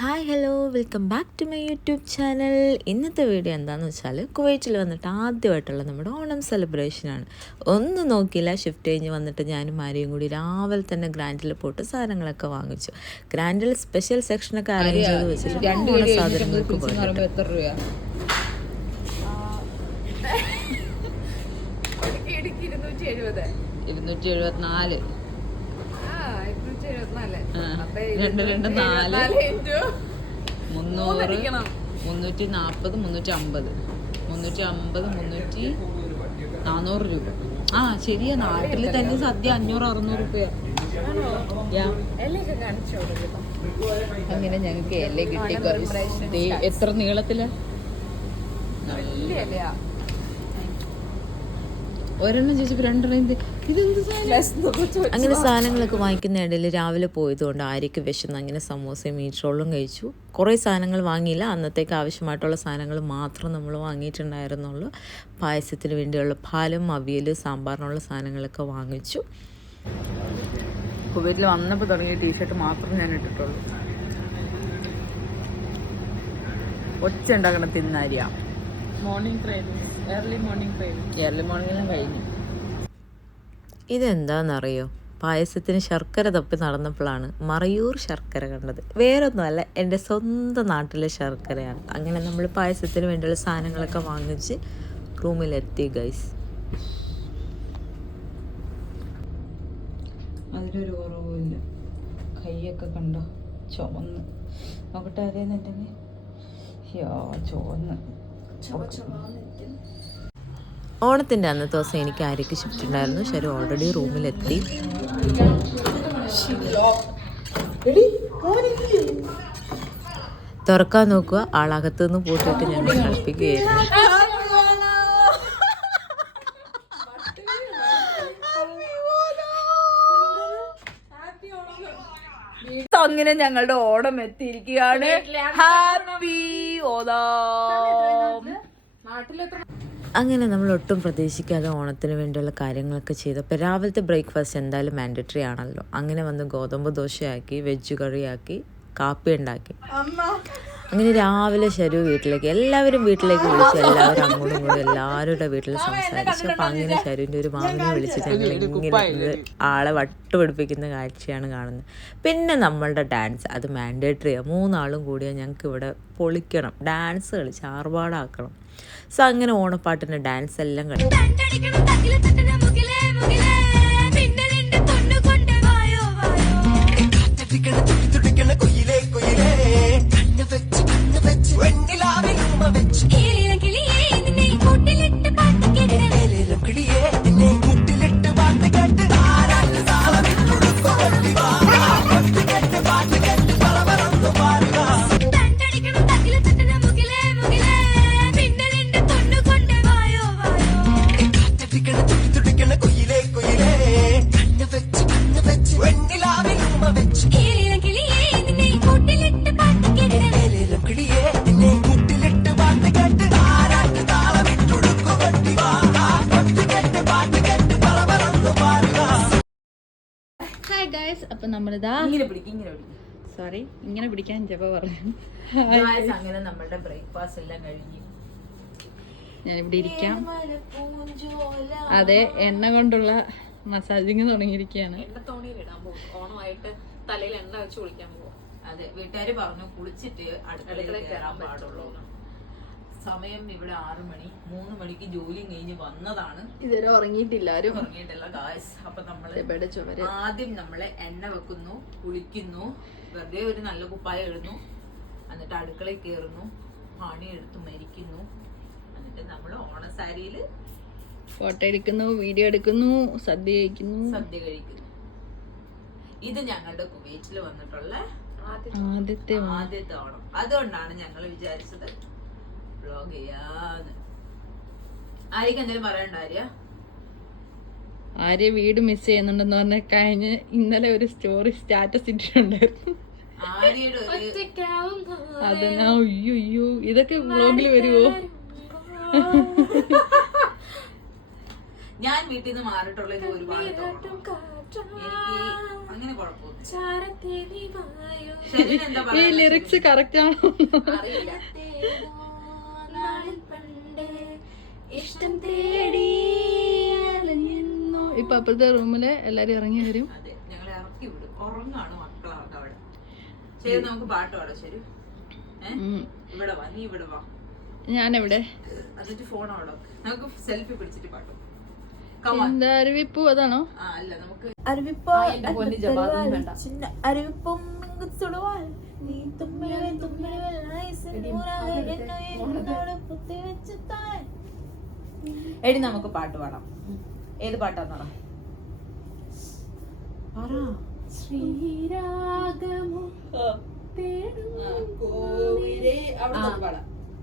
Hi hello welcome back to my YouTube channel. ഇന്നത്തെ video എന്താണെന്ന് വെച്ചാൽ കുവൈറ്റിൽ വന്നിട്ട് ആദ്യമായിട്ടുള്ള നമ്മുടെ ഓണം സെലിബ്രേഷനാണ്. ഒന്നും നോക്കിയില്ല, ഷിഫ്റ്റ് കഴിഞ്ഞ് വന്നിട്ട് ഞാനും ആരെയും കൂടി രാവിലെ തന്നെ ഗ്രാൻഡിൽ പോയിട്ട് സാധനങ്ങളൊക്കെ വാങ്ങിച്ചു. ഗ്രാൻഡിൽ സ്പെഷ്യൽ സെക്ഷനൊക്കെ അറേഞ്ച് ചെയ്ത് വെച്ചിട്ട് ഓണ സാധനങ്ങൾക്ക് പോയിട്ട് രൂപ. ആ ശരിയാ, നാട്ടിൽ തന്നെ സദ്യ 500-600 രൂപയാ. അങ്ങനെ ഞങ്ങൾക്ക് ഇല കിട്ടി. എത്ര നീളത്തില് ഒരെണ്ണം ചോദിച്ചപ്പോൾ രണ്ടെണ്ണം. അങ്ങനെ സാധനങ്ങളൊക്കെ വാങ്ങിക്കുന്ന ഇടയിൽ രാവിലെ പോയതുകൊണ്ട് ആര്യക്ക് വിശന്ന് അങ്ങനെ സമോസയും മീറ്റ് റോളും കഴിച്ചു. കുറേ സാധനങ്ങൾ വാങ്ങിയില്ല, അന്നത്തേക്ക് ആവശ്യമായിട്ടുള്ള സാധനങ്ങൾ മാത്രം നമ്മൾ വാങ്ങിയിട്ടുണ്ടായിരുന്നുള്ളൂ. പായസത്തിന് വേണ്ടിയുള്ള പാലും അവിയൽ സാമ്പാറിനുള്ള സാധനങ്ങളൊക്കെ വാങ്ങിച്ചു. കുവൈറ്റിൽ വന്നപ്പോൾ തുടങ്ങിയ ടീഷർട്ട് മാത്രം ഞാൻ ഇട്ടിട്ടുള്ളൂ. ഒച്ച ഉണ്ടാക്കണം തിന്നാരിയ. മോർണിംഗ് ട്രെയിനിങ്, ഏർലി മോർണിംഗിലും കഴിഞ്ഞു. ഇതെന്താണെന്നറിയോ? പായസത്തിന് ശർക്കര തപ്പി നടന്നപ്പോഴാണ് മറയൂർ ശർക്കര കണ്ടത്. വേറൊന്നുമല്ല, എൻ്റെ സ്വന്തം നാട്ടിലെ ശർക്കരയാണ്. അങ്ങനെ നമ്മൾ പായസത്തിന് വേണ്ടിയുള്ള സാധനങ്ങളൊക്കെ വാങ്ങിച്ച് റൂമിലെത്തി ഗൈസ്. അതിലൊരു കുറവുമില്ല. കൈയൊക്കെ കണ്ടോ ചുവന്ന്? നോക്കട്ടെ അതേന്നുണ്ടെങ്കിൽ ചുവന്ന്. ഓണത്തിൻ്റെ അന്നത്തെ ദിവസം എനിക്ക് ആര്യക്ക് ഷിഫ്റ്റ് ഉണ്ടായിരുന്നു. ശരി, ഓൾറെഡി റൂമിലെത്തി. തുറക്കാൻ നോക്കുക, ആളകത്തു നിന്ന് പൂട്ടിയിട്ട് ഞങ്ങൾ കളിപ്പിക്കുകയായിരുന്നു. അങ്ങനെ ഞങ്ങളുടെ ഓണം എത്തിയിരിക്കുകയാണ്. ഹാപ്പി ഓണം. അങ്ങനെ നമ്മൾ ഒട്ടും പ്രതീക്ഷിക്കാതെ ഓണത്തിന് വേണ്ടിയുള്ള കാര്യങ്ങളൊക്കെ ചെയ്തു. അപ്പോൾ രാവിലത്തെ ബ്രേക്ക്ഫാസ്റ്റ് എന്തായാലും മാൻഡറ്ററി ആണല്ലോ. അങ്ങനെ വന്ന് ഗോതമ്പ് ദോശയാക്കി, വെജ് കറിയാക്കി, കാപ്പി ഉണ്ടാക്കി. അങ്ങനെ രാവിലെ ശരു വീട്ടിലേക്ക്, എല്ലാവരും വീട്ടിലേക്ക് വിളിച്ചു. എല്ലാവരും അങ്ങോട്ടും ഇങ്ങോട്ടും എല്ലാവരുടെ വീട്ടിൽ സംസാരിച്ചു. അപ്പം അങ്ങനെ ശരുവിൻ്റെ ഒരു മാമിനെ വിളിച്ചിട്ട് ഞങ്ങൾ ഇങ്ങനെ ആളെ വട്ടുപിടിപ്പിക്കുന്ന കാഴ്ചയാണ് കാണുന്നത്. പിന്നെ നമ്മളുടെ ഡാൻസ്, അത് മാൻഡേറ്ററിയാണ്. 3 ആളും കൂടിയാൽ ഞങ്ങൾക്ക് ഇവിടെ പൊളിക്കണം, ഡാൻസ് കളിച്ച് ആർഭാടാക്കണം. സോ അങ്ങനെ ഓണപ്പാട്ടിൻ്റെ ഡാൻസ് എല്ലാം കളിക്കും. അപ്പൊ നമ്മളിതാ ഇങ്ങനെ പിടിക്കാൻ ചെപ്പോ പറഞ്ഞു. അങ്ങനെ നമ്മളുടെ ബ്രേക്ക്ഫാസ്റ്റ് എല്ലാം കഴിഞ്ഞു. ഞാനിവിടെ ഇരിക്കാം. അതെ, എണ്ണ കൊണ്ടുള്ള മസാജിങ് തുടങ്ങിയിരിക്കുകയാണ്. ഓണമായിട്ട് തലയിൽ എണ്ണ വെച്ച് കുളിക്കാൻ പോകും. അതെ, വീട്ടുകാര് പറഞ്ഞു കുളിച്ചിട്ട് അടുക്കളയിൽ കയറാൻ പാടുള്ളൂ. സമയം ഇവിടെ 6 മണി. 3 മണിക്ക് ജോലി കഴിഞ്ഞ് വന്നതാണ്. ഇതുവരെ ഉറങ്ങിയിട്ടില്ല ഗായ്സ്. അപ്പൊ നമ്മള് ആദ്യം നമ്മളെ എണ്ണ വെക്കുന്നു, കുളിക്കുന്നു, വെറുതെ ഒരു നല്ല കുപ്പായ ഇടുന്നു, എന്നിട്ട് അടുക്കളയിൽ കയറുന്നു, പണിയെടുത്ത് മരിക്കുന്നു, എന്നിട്ട് നമ്മള് ഓണസാരിയില് ഫോട്ടോ എടുക്കുന്നു, വീഡിയോ എടുക്കുന്നു, സദ്യ കഴിക്കുന്നു. ഇത് ഞങ്ങളുടെ കുവൈറ്റിൽ വന്നിട്ടുള്ള ആദ്യത്തെ ഓണം. അതുകൊണ്ടാണ് ഞങ്ങൾ വിചാരിച്ചത് വ്ലോഗ് ചെയ്യാന്ന്. ആര്യക്ക് എന്തെങ്കിലും പറയണ്ട? ആര്യ വീട് മിസ് ചെയ്യുന്നുണ്ടെന്ന് പറഞ്ഞ കഴിഞ്ഞ് ഇന്നലെ ഒരു സ്റ്റോറി സ്റ്റാറ്റസ് ഇട്ടിട്ടുണ്ടായിരുന്നു. അതെന്നാ അയ്യോ ഇതൊക്കെ വ്ലോഗിൽ വരുവോ? ഞാൻ വീട്ടിൽ നിന്ന് മാറിയിട്ടുള്ള ഇത് ഒരുപാട് അങ്ങനെ ഈ ലിറിക്സ് കറക്റ്റ് ആണോ ഇഷ്ടം തേടി ഇപ്പൊ അപ്പുറത്തെ റൂമില് എല്ലാരും ഇറങ്ങി വരും. ഞങ്ങളെ ഇറക്കി വിടും. ഉറങ്ങാണ് മക്കളൊക്കെ അവിടെ. ശരി, നമുക്ക് പാട്ട് പാടാം. ശരി, ഇവിടെ വാ, നീ ഇവിടെ വാ, ഞാനെവിടെ എന്നിട്ട് ഫോൺ അവിടെ നമുക്ക് സെൽഫി പിടിച്ചിട്ട് പാട്ടും. എന്താ അരുവിപ്പൂ അതാണോ? അല്ല, നമുക്ക് അരുവിപ്പും എടി നമുക്ക് പാട്ട് പാടാം. ഏത് പാട്ടാന്ന് പറ. ശ്രീരാഗമോ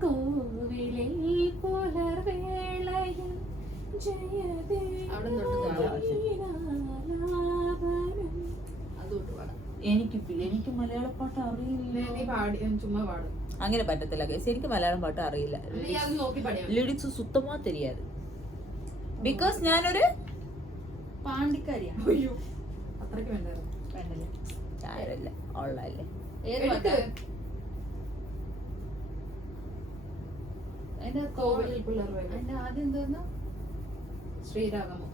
കോവിലിൽ പുലർവേളയിൽ എനിക്ക് മലയാള പാട്ട് അറിയില്ല. അങ്ങനെ പറ്റത്തില്ല ഗൈസ്, എനിക്ക് മലയാളം പാട്ട് അറിയില്ല. ലിറിക്സ് സുത്തമാ തെരിയാത്. ബിക്കോസ് ഞാനൊരു പാണ്ടിക്കാരിയാണ്. അത്രയ്ക്ക് വേണ്ടല്ലേ, ചായല്ലേ ഉള്ളല്ലേ. കോവിലിൽ പുലർവേള ആദ്യം എന്തോന്നു? ശ്രീരാഗമോ.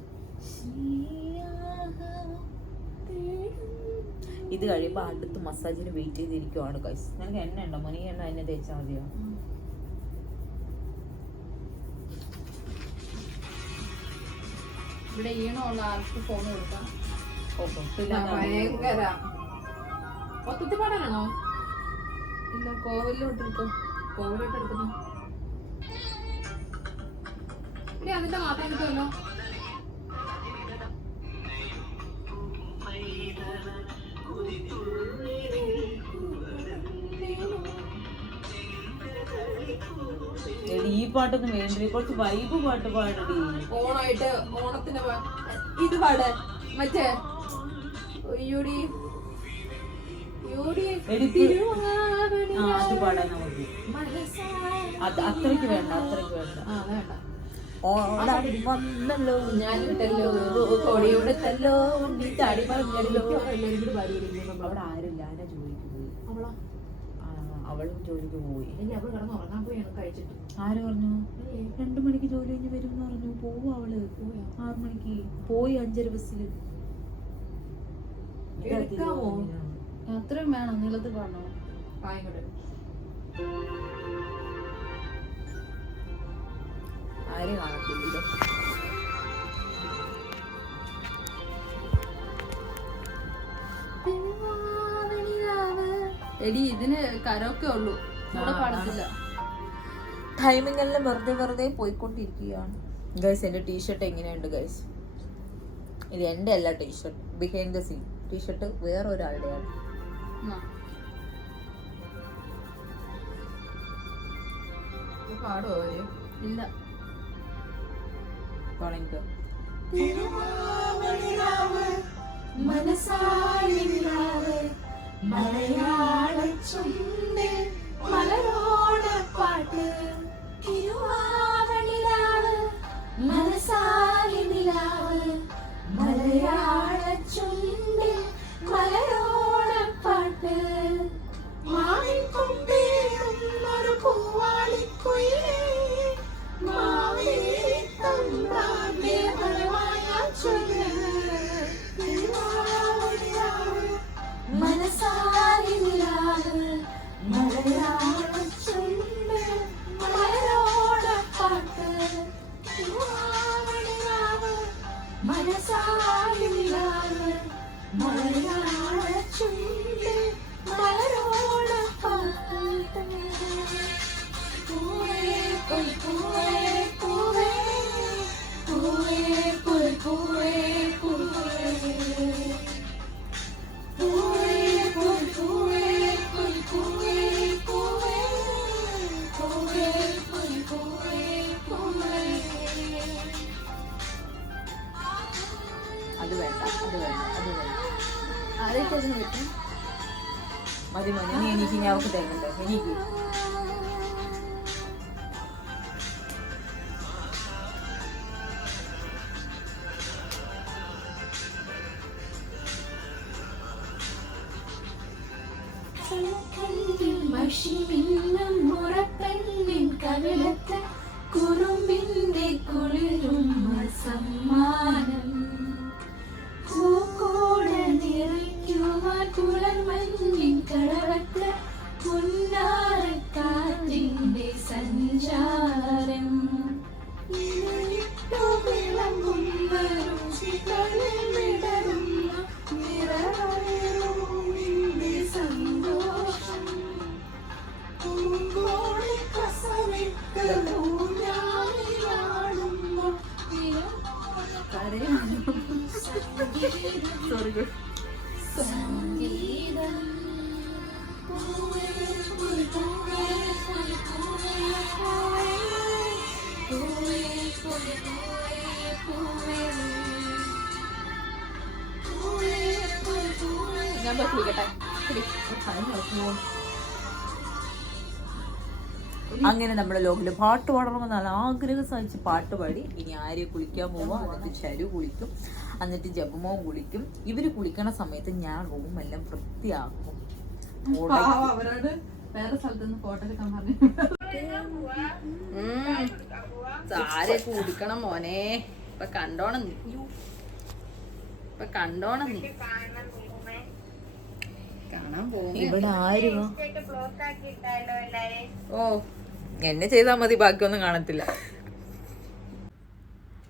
ഇത് കഴിയുമ്പോ അടുത്ത് മസാജിന് വെയിറ്റ് ചെയ്തിരിക്കുവാണ് ഗൈസ്. നിനക്ക് എണ്ണ ഉണ്ടോ? മണി എണ്ണ എന്നെ തേച്ചാൽ മതിയോ? ഇവിടെ ഈണമുള്ള ആർക്ക് ഫോൺ കൊടുക്കാം. ഒത്തിരി പാടാനാണോ? ഇല്ല, കോവിലോട്ടെടുത്തോ. കോവിലോട്ടെടുക്കുന്നു. അതിന്റെ മാത്രം കിട്ടുമല്ലോ. ഈ പാട്ടൊന്നും വേണ്ടി, കുറച്ച് വൈബ് പാട്ട് പാടടി. ഓണായിട്ട് ഓണത്തിന് ഇത് പാട്. മറ്റേ അത് പാടാൻ നമുക്ക്. അത്രയ്ക്ക് വേണ്ട, അത്രയ്ക്ക് വേണ്ട. വന്നല്ലോ ഞാനിട്ടല്ലോ കൊടിയോടത്തല്ലോ ചാടി പറഞ്ഞല്ലോ. അവിടെ ആരില്ല, ആരാ ജോലിക്ക് പോയി? അവളും ജോലിക്ക് പോയി. ആര് പറഞ്ഞു? 2 മണിക്ക് ജോലി കഴിഞ്ഞ് വരും എന്ന് പറഞ്ഞു. പോവും അവള്. 6 മണിക്ക് പോയി 5:30 ബസ്സില്. അത്രയും വേണം? നീളത്തിൽ പാടണോ? ആരും കാണത്തില്ലല്ലോ. എടി ഇതിന് കരോക്കെ ഉള്ളൂ, പാടത്തില്ല. ടൈമിംഗ് എല്ലാം വെറുതെ പോയിക്കൊണ്ടിരിക്കുകയാണ് ഗൈസ്. എന്റെ ടീഷർട്ട് എങ്ങനെയുണ്ട് ഗൈസ്? ഇത് എന്റെ അല്ല t shirt, behind the scene t shirt വേറെ ഒരാളുടെയാണ്. പാടോ? ഇല്ല. മലയാള ചുണ്ടിൽ മലരോണ പാട്ട് തിരുവാവണിലാവ് മനസായി നിലാവ് മലയാള ചുണ്ടിൽ മലരോണ പാട്ട് മാവിൻ കൊമ്പേറുന്നൊരു പൂവാളിക്കുയിലേ മാവേലി തമ്പ്രാന്റെ വരവായ ചൊല്ല് തിരുവാവണിലാവ് മനസായി നിലാവ് മലയാള ചുണ്ടിൽ മലരോണ പാട്ട് തിരുവാവണിലാവ് മനസായി നിലാവ് മലയാള ചുണ്ടിൽ മലരോണ പാട്ട് പൂവേ പൊയ് പൂവേ പൂവേ പൂവേ പൊയ് പൂവേ പൂവേ പൂവേ പൊയ് പൂവേ പൊയ് പൂവേ പൂവേ പൂവേ പൊയ് പൂവേ പൂവേ. അത് വേണ്ട, അത് വേണ്ട, അത് വേണ്ട. ആരൊക്കെ അതിന് പറ്റും? മതി മതി. നീ എനിക്ക് ഇനി അവർക്ക് തരുന്നുണ്ടോ? എനിക്ക് നെഞ്ചിൽ മഷി മിന്നും മുറപ്പെണ്ണിൻ കവിളത്ത് കുറുമ്പിന്റെ കുളിരും സമ്മാനം പൂക്കോട് നിറയ്ക്കുവാൻ കുളർമഞ്ഞിൻ കടവത്ത് പുന്നാരക്കാറ്റിന്റെ സഞ്ചാരം വിളങ്ങുന്ന രുചികളിൽ വിടരുന്ന നിറവേറുവിന്റെ സന്തോഷം പൂങ്കോടി കസവിട്ട് ഊഞ്ഞാലിലാടുമ്പോൾ സംഗീതം പൂവേ പൂവേ പൂവേ പൂവേ പൂവേ പൂവേ. ഞാൻ പോയി കുളിക്കട്ടെ. അങ്ങനെ നമ്മുടെ ലോകില് പാട്ട് പാടണമെന്ന് നല്ല ആഗ്രഹം സാധിച്ച് പാട്ട് പാടി. ഇനി ആര്യ കുളിക്കാൻ പോവാ, എന്നിട്ട് ചരു കുളിക്കും, എന്നിട്ട് ജപമോൻ കുളിക്കും. ഇവര് കുളിക്കണ സമയത്ത് ഞാൻ റൂമെല്ലാം വൃത്തിയാക്കും. അവരോട് വേറെ സ്ഥലത്തുനിന്ന് ഫോട്ടോ എടുക്കാൻ പറഞ്ഞു. ആരെ കുടിക്കണം മോനെ, ഇപ്പൊ കണ്ടോണം നീ, ഇപ്പൊ കണ്ടോണം നീ. കാണാൻ പോകും ഇവിടെ ആരും ഓ എന്നെ ചെയ്താൽ മതി, ബാക്കിയൊന്നും കാണത്തില്ല.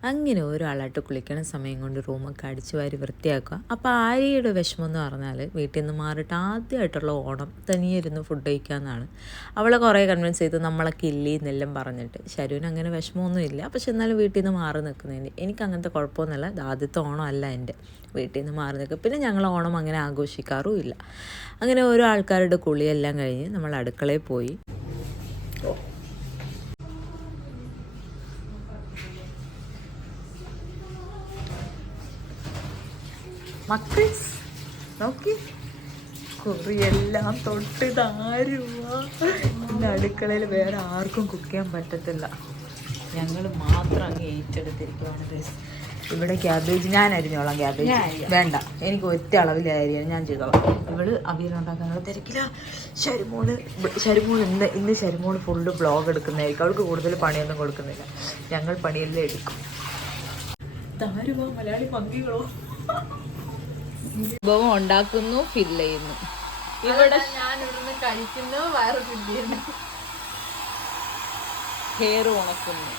അങ്ങനെ ഒരാളായിട്ട് കുളിക്കണ സമയം കൊണ്ട് റൂമൊക്കെ അടിച്ചു വാരി വൃത്തിയാക്കുക. അപ്പോൾ ആര്യയുടെ വിഷമം എന്ന് പറഞ്ഞാൽ വീട്ടിൽ നിന്ന് മാറിയിട്ട് ആദ്യമായിട്ടുള്ള ഓണം തനിയിരുന്ന് ഫുഡ് കഴിക്കാമെന്നാണ്. അവളെ കുറേ കൺവിൻസ് ചെയ്ത് നമ്മളൊക്കെ ഇല്ലേ എന്നെല്ലാം പറഞ്ഞിട്ട്. ശരുവിന് അങ്ങനെ വിഷമമൊന്നുമില്ല, പക്ഷെ എന്നാലും വീട്ടിൽ നിന്ന് മാറി നിൽക്കുന്നതിന് എനിക്ക് അങ്ങനത്തെ കുഴപ്പമൊന്നുമില്ല. ഇത് ആദ്യത്തെ ഓണം അല്ല എൻ്റെ, വീട്ടിൽ നിന്ന് മാറി നിൽക്കുക. പിന്നെ ഞങ്ങൾ ഓണം അങ്ങനെ ആഘോഷിക്കാറും ഇല്ല. അങ്ങനെ ഓരോ ആൾക്കാരുടെ കുളിയെല്ലാം കഴിഞ്ഞ് നമ്മൾ അടുക്കളയിൽ പോയി. മക്കൾ നോക്കി കുറിയെല്ലാം തൊട്ട് താരുവാ. ഇന്ന് അടുക്കളയിൽ വേറെ ആർക്കും കുക്ക് ചെയ്യാൻ പറ്റത്തില്ല, ഞങ്ങൾ മാത്രം അങ്ങ് ഏറ്റെടുത്തിരിക്കുവാണ്. ഇവിടെ ക്യാബേജ് ഞാൻ അരിഞ്ഞോളാം. ക്യാബേജ് വേണ്ട, എനിക്ക് ഒറ്റ അളവിൽ അരിയാൻ ഞാൻ ചെയ്തോളാം. ഇവള് അവിയലുണ്ടാക്കാനുള്ള തിരക്കില്ല. ശരുമോള് ഇന്ന് ശരുമോള് ഫുള്ള് ബ്ലോഗ് എടുക്കുന്നതായിരിക്കും. അവൾക്ക് കൂടുതൽ പണിയൊന്നും കൊടുക്കുന്നില്ല, ഞങ്ങൾ പണിയെല്ലാം എടുക്കും. താരുവാ മലയാളി പങ്കികളോ. വിഭവം ഉണ്ടാക്കുന്നു, ഫില്ല് ചെയ്യുന്നു. ഇവിടെ ഞാൻ ഇവിടുന്ന് കഴിക്കുന്നു, വയറ് ഫില്ല് ചെയ്യുന്നു, ഹെയർ ഉണക്കുന്നു.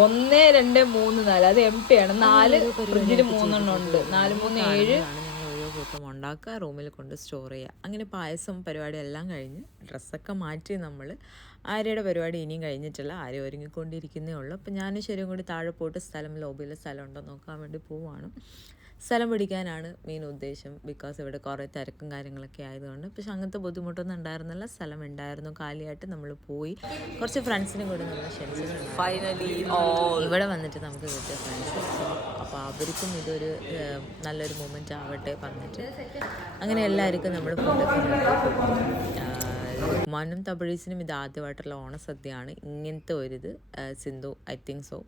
1 2 3 4 അത് എം ടി ആണ്. 4 ഫ്രിഡ്ജിൽ 3 എണ്ണം ഉണ്ട്. 4 3 7 ഞങ്ങൾ ഓരോ കൂട്ടം ഉണ്ടാക്കുക, റൂമിൽ കൊണ്ട് സ്റ്റോർ ചെയ്യുക. അങ്ങനെ പായസം പരിപാടി എല്ലാം കഴിഞ്ഞ് ഡ്രസ്സൊക്കെ മാറ്റി നമ്മൾ ആര്യയുടെ പരിപാടി ഇനിയും കഴിഞ്ഞിട്ടില്ല. ആര്യ ഒരുങ്ങിക്കൊണ്ടിരിക്കുന്നേ ഉള്ളൂ. അപ്പം ഞാനും ശരിയും കൂടി താഴെ പോയിട്ട് ലോബിയിൽ സ്ഥലം ഉണ്ടോ നോക്കാൻ വേണ്ടി പോവുകയാണ്. സ്ഥലം പിടിക്കാനാണ് മെയിൻ ഉദ്ദേശം. ബിക്കോസ് ഇവിടെ കുറേ തിരക്കും കാര്യങ്ങളൊക്കെ ആയതുകൊണ്ട്. പക്ഷെ അങ്ങനത്തെ ബുദ്ധിമുട്ടൊന്നും ഉണ്ടായിരുന്നില്ല, സ്ഥലം ഉണ്ടായിരുന്നു. കാലിയായിട്ട് നമ്മൾ പോയി. കുറച്ച് ഫ്രണ്ട്സിനും കൂടി നമ്മൾ ക്ഷണിച്ചിട്ടുണ്ട്. ഫൈനലി ഇവിടെ വന്നിട്ട് നമുക്ക് കിട്ടിയ ഫ്രണ്ട്സ്, അപ്പോൾ അവർക്കും ഇതൊരു നല്ലൊരു മൊമെൻ്റ് ആവട്ടെ പറഞ്ഞിട്ട് അങ്ങനെ എല്ലാവർക്കും നമ്മൾ ഫുഡൊക്കെ ഉമ്മാനും തബഴീസിനും ഇത് ആദ്യമായിട്ടുള്ള ഓണസദ്യയാണ് ഇങ്ങനത്തെ ഒരിത്. Sindhu I think so.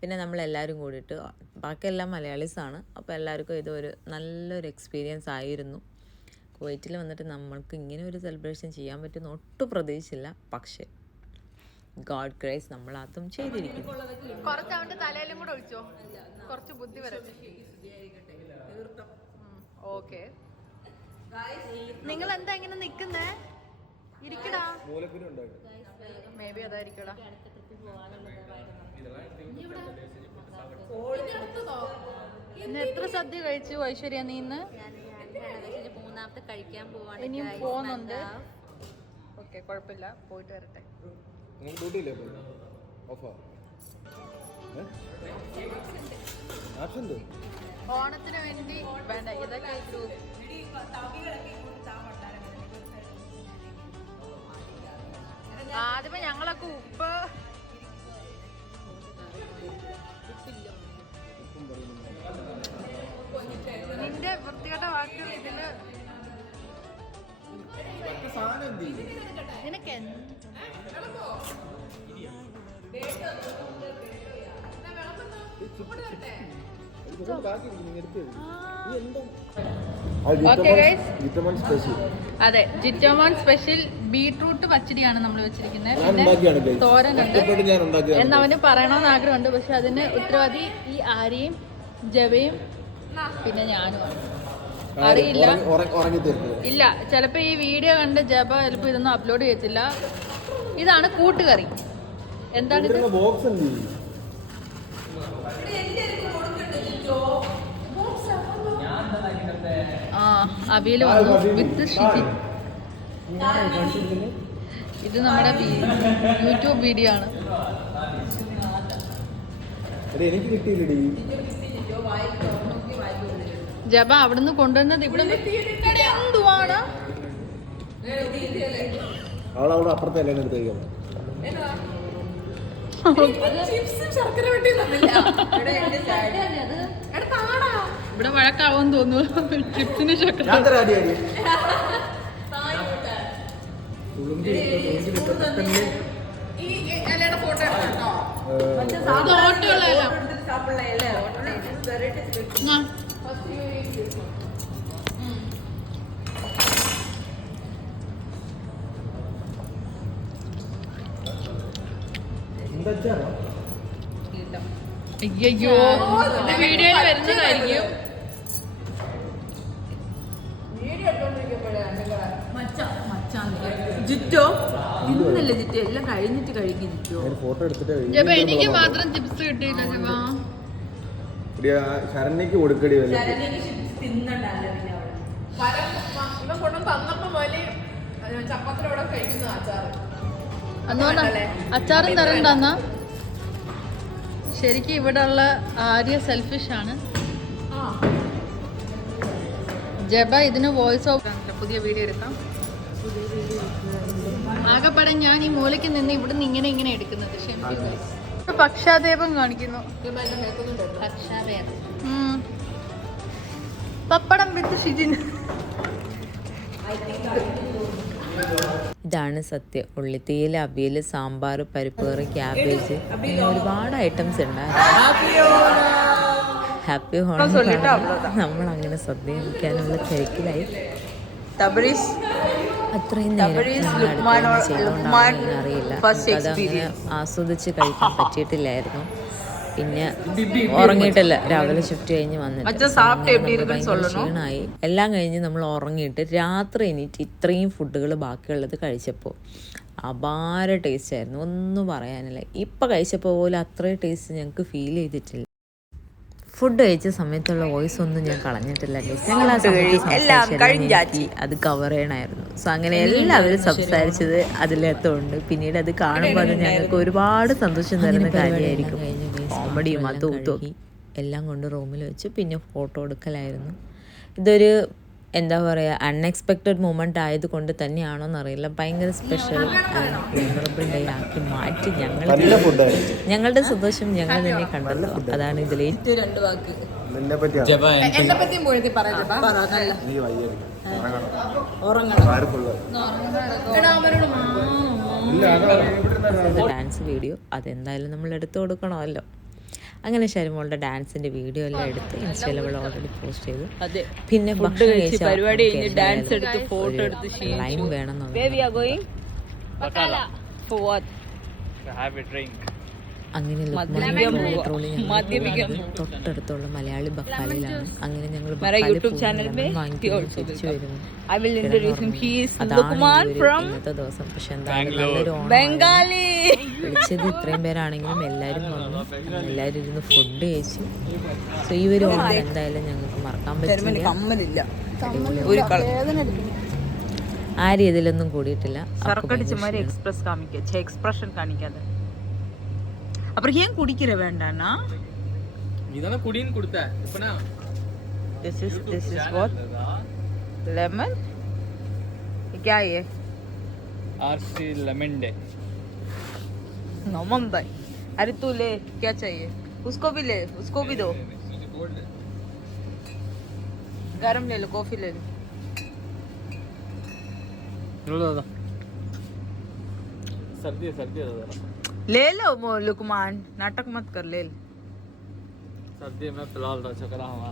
പിന്നെ നമ്മളെല്ലാവരും കൂടിയിട്ട്, ബാക്കിയെല്ലാം മലയാളീസാണ്. അപ്പോൾ എല്ലാവർക്കും ഇതൊരു നല്ലൊരു എക്സ്പീരിയൻസ് ആയിരുന്നു. കുവൈറ്റിൽ വന്നിട്ട് നമ്മൾക്ക് ഇങ്ങനെ ഒരു സെലിബ്രേഷൻ ചെയ്യാൻ പറ്റുന്ന ഒട്ടും പ്രതീക്ഷിച്ചില്ല. പക്ഷേ ഗോഡ് ഗ്രേസ് നമ്മൾ അതും ചെയ്തിരിക്കുന്നു. കുറച്ച് അവന്റെ തലയിലും കൂടെ ഒഴിച്ചോ, കുറച്ച് ബുദ്ധി വരട്ടെ. ഓക്കെ, നിങ്ങൾ എന്താ ഇങ്ങനെ നിക്കുന്നേ? ഇരിക്കടാ, മേ ബി അതായിരിക്കടാ. ഇന്ന് എത്ര സദ്യ കഴിച്ചു ഐശ്വര്യ നീ? ഇന്ന് മൂന്നാമത്തെ കഴിക്കാൻ പോവാണ്. ഇനിയും പോകുന്നുണ്ട്. ഓക്കെ, കുഴപ്പമില്ല, പോയിട്ട് വരട്ടെ. ഓണത്തിന് വേണ്ടി വേണ്ട ഇതൊക്കെ ഗ്രൂപ്പ്. ആദ്യമേ ഞങ്ങളൊക്കെ ഉപ്പ് നിന്റെ വൃത്തികെട്ട വാക്കുകൾ ഇതില് നിനക്ക് അതെ, ജിറ്റോമോൻ സ്പെഷ്യൽ ബീട്രൂട്ട് പച്ചടിയാണ് നമ്മൾ വെച്ചിരിക്കുന്നത്. പിന്നെ തോരനുണ്ട് എന്നവന് പറയണമെന്ന് ആഗ്രഹമുണ്ട്. പക്ഷെ അതിന് ഉത്തരവാദി ഈ ആര്യയും ജവയും പിന്നെ ഞാനുമാണ്. അറിയില്ല, ഇല്ല, ചിലപ്പോ ഈ വീഡിയോ കണ്ട് ജബ ചിലപ്പോ ഇതൊന്നും അപ്ലോഡ് ചെയ്യത്തില്ല. ഇതാണ് കൂട്ടുകറി. എന്താണിത്? ആ, അവിയൽ വന്നു വിത്ത് ഷിജി. ഇത് നമ്മുടെ യൂട്യൂബ് വീഡിയോ ആണ്. ജബ അവിടുന്ന് കൊണ്ടുവന്നത് ഇവിടെ എന്തുവാണ്? ഇവിടെ വഴക്കാവും തോന്നുന്നു. ചിപ്സിന് ചക്ര അയ്യോ, വീഡിയോയിൽ വരുന്നതായിരിക്കും. ജിറ്റോ ഇന്നല്ലേ ജിറ്റോ എല്ലാം കഴിഞ്ഞിട്ട് കഴിക്കും ജിറ്റോ. ജബ എനിക്ക് മാത്രം ചിപ്സ് കിട്ടിയില്ല. ജബ ശരണ്യക്ക് കൊടുക്കടി അച്ചാറും തരണ്ടെന്ന. ശരിക്കും ഇവിടെ ഉള്ള ആര്യ സെൽഫിഷ് ആണ്. ജബ ഇതിന് വോയിസ് ഓവർ. പുതിയ വീഡിയോ എടുക്കാം. ആകെപ്പാടെ ഞാൻ ഈ മൂലയ്ക്ക് നിന്ന് ഇവിടുന്ന് ഇങ്ങനെ എടുക്കുന്നത്. പക്ഷാദേവം കാണിക്കുന്നു. പപ്പടം വിത്ത് ഷിജിൻ. ഇതാണ് സത്യം. ഉള്ളിത്തീയൽ, അവിയൽ, സാമ്പാർ, പരിപ്പ് കറി, ക്യാബേജ്, അങ്ങനെ ഒരുപാട് ഐറ്റംസ് ഉണ്ടായിരുന്നു. ഹാപ്പി ഓണം. നമ്മളങ്ങനെ സദ്യ കഴിക്കാനുള്ള തിരക്കിലായി. അത്രയും നേരം ചെയ്തുകൊണ്ടാണെന്ന് അറിയില്ല. അതങ്ങനെ ആസ്വദിച്ച് കഴിക്കാൻ പറ്റിയിട്ടില്ലായിരുന്നു. പിന്നെ ഉറങ്ങിയിട്ടില്ല. രാവിലെ ഷിഫ്റ്റ് കഴിഞ്ഞ് വന്നിട്ട് ക്ഷീണമായി. എല്ലാം കഴിഞ്ഞ് നമ്മൾ ഉറങ്ങിയിട്ട് രാത്രി എണീറ്റ് ഇത്രയും ഫുഡുകൾ ബാക്കിയുള്ളത് കഴിച്ചപ്പോൾ അപാര ടേസ്റ്റ് ആയിരുന്നു. ഒന്നും പറയാനില്ല. ഇപ്പം കഴിച്ചപ്പോൾ പോലും അത്രയും ടേസ്റ്റ് ഞങ്ങൾക്ക് ഫീൽ ചെയ്തിട്ടില്ല. ഫുഡ് കഴിച്ച സമയത്തുള്ള വോയിസ് ഒന്നും ഞാൻ കളഞ്ഞിട്ടില്ല. ഞങ്ങൾ ആ സമയത്ത് അത് കവർ ചെയ്യണമായിരുന്നു. സോ അങ്ങനെ എല്ലാവരും സംസാരിച്ചത് അതിലെത്തുണ്ട്. പിന്നീട് അത് കാണുമ്പോൾ അത് ഞങ്ങൾക്ക് ഒരുപാട് സന്തോഷം തരുന്ന കാര്യമായിരിക്കും. കോമഡിയും അതും ഇതും എല്ലാം കൊണ്ട് റൂമിൽ വെച്ച് പിന്നെ ഫോട്ടോ എടുക്കലായിരുന്നു. ഇതൊരു എന്താ പറയുക, അൺഎക്സ്പെക്റ്റഡ് മൂമെൻ്റ് ആയതുകൊണ്ട് തന്നെയാണോ എന്നറിയില്ല, ഭയങ്കര സ്പെഷ്യൽ മെമ്മറബിൾ ഡേ ആക്കി മാറ്റി. ഞങ്ങളുടെ സന്തോഷം ഞങ്ങൾ തന്നെ കണ്ടല്ലോ. അതാണ് ഇതിൽ രണ്ട് വാക്ക്. ഡാൻസ് വീഡിയോ അതെന്തായാലും നമ്മൾ എടുത്തു കൊടുക്കണമല്ലോ. അങ്ങനെ ശരിമോളുടെ ഡാൻസിന്റെ വീഡിയോ എല്ലാം എടുത്ത് ഇൻസ്റ്റയിൽ അവൾ ഓൾറെഡി പോസ്റ്റ് ചെയ്തു. പിന്നെ പരിപാടി ഡാൻസ് എടുത്ത് ഫോട്ടോ എടുത്ത് ലൈൻ വേണം. അങ്ങനെ തൊട്ടടുത്തുള്ള മലയാളി ബക്കാലിലാണ്. അങ്ങനെ ഞങ്ങൾ തിരിച്ചു വരുന്നു. ഇന്നത്തെ ദിവസം പക്ഷെ എന്തായാലും നല്ലൊരു ഓണം. വിളിച്ചത് ഇത്രയും പേരാണെങ്കിലും എല്ലാവരും വന്നു. എല്ലാവരും ഇരുന്ന് ഫുഡ് കഴിച്ചു. സോ ഈ ഒരു ഓണം എന്തായാലും ഞങ്ങൾക്ക് മറക്കാൻ പറ്റില്ല. ആരും ഇതിലൊന്നും കൂടിയിട്ടില്ല. எக்ஸ்பிரஷன் காமிக்காத. அப்புறம் ஏன் குடிக்கிற வேண்டாம்னா நீதானே குடின்னு கொடுத்த. இப்பனா this is what lemon क्या ये आरसी लेमन डे नमन भाई. अरे तू ले, क्या चाहिए उसको भी ले, उसको भी दो. गरम ले लो, कॉफी ले लो. सर्दी सर्दी ले लो लुकमान, नाटक मत कर. ले सर्दी में फिलहाल रहा चकरा हुआ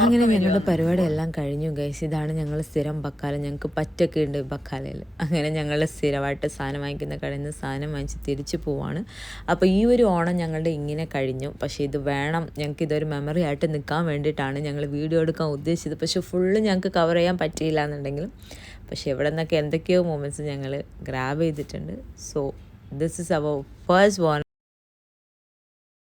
അങ്ങനെ ഞങ്ങളുടെ പരിപാടി എല്ലാം കഴിഞ്ഞു ഗൈസ്. ഇതാണ് ഞങ്ങൾ സ്ഥിരം ബക്കാല. ഞങ്ങൾക്ക് പറ്റൊക്കെ ഉണ്ട് ബക്കാലയിൽ. അങ്ങനെ ഞങ്ങൾ സ്ഥിരമായിട്ട് സാധനം വാങ്ങിക്കുന്ന കടയിൽ നിന്ന് സാധനം വാങ്ങിച്ച് തിരിച്ചു പോവാണ്. അപ്പോൾ ഈ ഒരു ഓണം ഞങ്ങളുടെ ഇങ്ങനെ കഴിഞ്ഞു. പക്ഷേ ഇത് വേണം, ഞങ്ങൾക്ക് ഇതൊരു മെമ്മറി ആയിട്ട് നിൽക്കാൻ വേണ്ടിയിട്ടാണ് ഞങ്ങൾ വീഡിയോ എടുക്കാൻ ഉദ്ദേശിച്ചത്. പക്ഷേ ഫുള്ള് ഞങ്ങൾക്ക് കവർ ചെയ്യാൻ പറ്റിയില്ല എന്നുണ്ടെങ്കിലും പക്ഷേ ഇവിടെ നിന്നൊക്കെ എന്തൊക്കെയോ മൊമെൻറ്റ്സ് ഞങ്ങൾ ഗ്രാബ് ചെയ്തിട്ടുണ്ട്. So this is our first one.